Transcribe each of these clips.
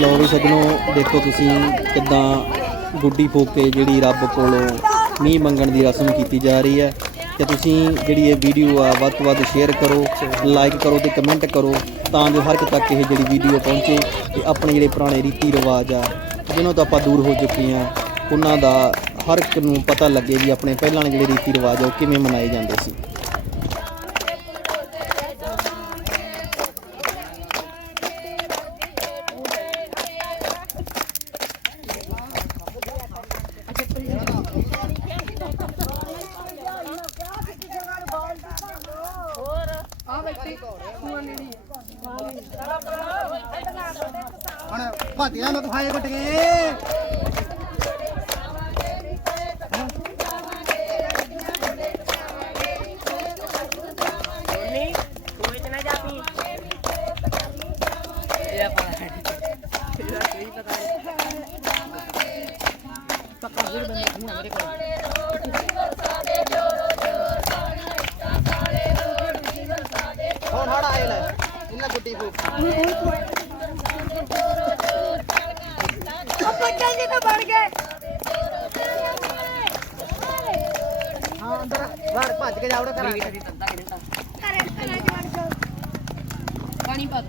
ਲੋ ਵੀ ਸੱਜਣੋ ਦੇਖੋ ਤੁਸੀਂ ਕਿੱਦਾਂ ਗੁੱਡੀ ਫੂਕ ਕੇ ਜਿਹੜੀ ਰੱਬ ਕੋਲੋਂ ਮੀਂਹ ਮੰਗਣ ਦੀ ਰਸਮ ਕੀਤੀ ਜਾ ਰਹੀ ਹੈ। ਤੇ ਤੁਸੀਂ ਜਿਹੜੀ ਇਹ ਵੀਡੀਓ ਆ, ਵੱਧ ਤੋਂ ਵੱਧ ਸ਼ੇਅਰ ਕਰੋ ਲਾਈਕ ਕਰੋ ਤੇ ਕਮੈਂਟ ਕਰੋ ਤਾਂ ਜੋ ਹਰ ਇੱਕ ਤੱਕ ਇਹ ਜਿਹੜੀ ਵੀਡੀਓ ਪਹੁੰਚੇ ਤੇ ਆਪਣੇ ਜਿਹੜੇ ਪੁਰਾਣੇ ਰੀਤੀ ਰਿਵਾਜ ਆ, ਜਿਹਨਾਂ ਤੋਂ ਆਪਾਂ ਦੂਰ ਹੋ ਚੁੱਕੇ ਆ ਉਹਨਾਂ ਦਾ ਹਰ ਇੱਕ ਨੂੰ ਪਤਾ ਲੱਗੇ ਵੀ ਆਪਣੇ ਪਹਿਲਾਂ ਜਿਹੜੇ ਰੀਤੀ ਰਿਵਾਜ ਆ, ਉਹ ਕਿਵੇਂ ਮਨਾਏ ਜਾਂਦੇ ਸੀ। ਹੁਣ ਭਾਦੀਆਂ ਨੂੰ ਖਾਏ ਘੁੱਟ ਗਏ ਹੁਣ ਹੜ ਆਏ ਲੈ ਬਣ ਗਏ। ਹਾਂ ਅੰਦਰ ਬਾਹਰ ਭੱਜ ਕੇ ਜਾਵੜੋ ਕਰਾਂ ਵੜ ਪਾਣੀ ਪਾ ਦੋ।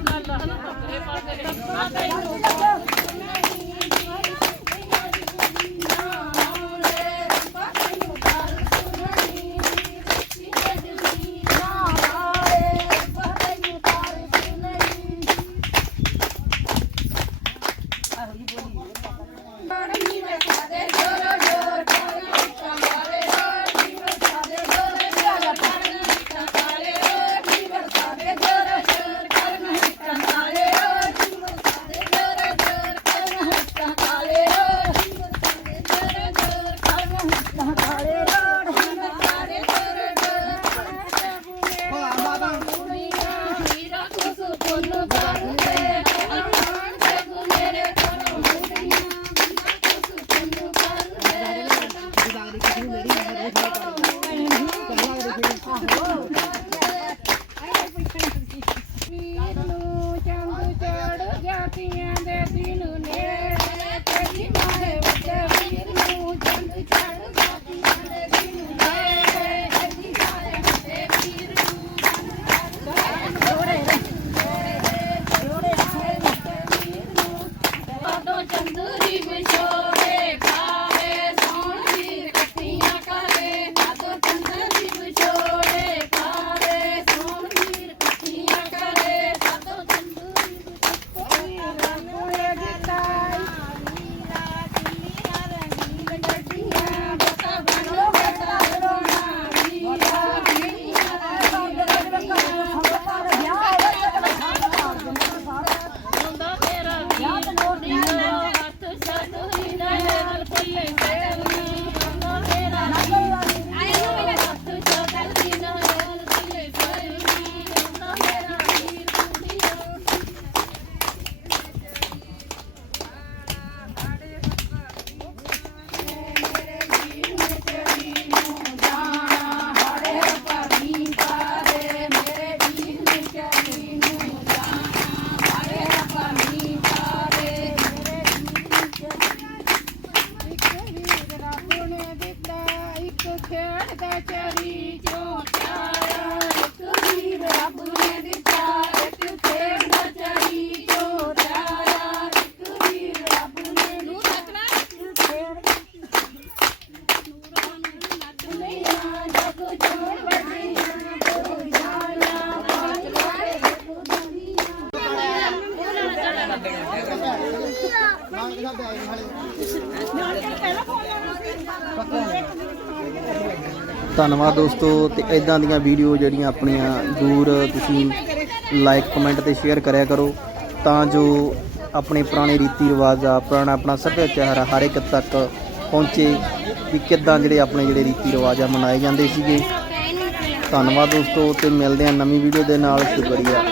ਵੀਰ ਖੇਡਦਾ ਚਰੀ ਜੋ ਪਿਆਰਾ ਇੱਕ ਵੀ ਰੱਬ ਨੇ ਦਿੱਤਾ ਇੱਕ ਖੇਡਦਾ ਚਰੀ ਜੋ ਪਿਆਰਾ ਇੱਕ ਵੀ ਰੱਬ ਨੇ ਨੂੰ ਰੱਖਣਾ ਨੂਰਾਂ ਨੂੰ ਨੱਚ ਨਹੀਂ ਆ ਜਗ ਜੋੜ ਵੜੀ ਮੰਗ ਦਾ ਬੈਗ ਨਾਲੇ ਨਾਲ ਪਹਿਲਾਂ ਫੋਨ ਲਾਉਣਾ ਸੀ ਧੰਨਵਾਦ ਦੋਸਤੋ ਤੇ ਇਦਾਂ ਦੀਆਂ ਵੀਡੀਓ ਜਿਹੜੀਆਂ ਆਪਣੀਆਂ ਦੂਰ ਤੁਸੀਂ ਲਾਈਕ ਕਮੈਂਟ ਤੇ ਸ਼ੇਅਰ ਕਰਿਆ ਕਰੋ ਤਾਂ ਜੋ ਆਪਣੇ ਪੁਰਾਣੇ ਰੀਤੀ ਰਿਵਾਜ ਆ, ਪੁਰਾਣਾ ਆਪਣਾ ਸੱਭਿਆਚਾਰ ਆ, ਹਰ ਇੱਕ ਤੱਕ ਪਹੁੰਚੇ ਵੀ ਕਿੱਦਾਂ ਜਿਹੜੇ ਆਪਣੇ ਜਿਹੜੇ ਰੀਤੀ ਰਿਵਾਜ ਆ ਮਨਾਏ ਜਾਂਦੇ ਸੀਗੇ। ਧੰਨਵਾਦ ਦੋਸਤੋ ਤੇ ਮਿਲਦੇ ਹਾਂ ਨਵੀਂ ਵੀਡੀਓ ਦੇ ਨਾਲ। ਸ਼ੁਕਰੀਆ।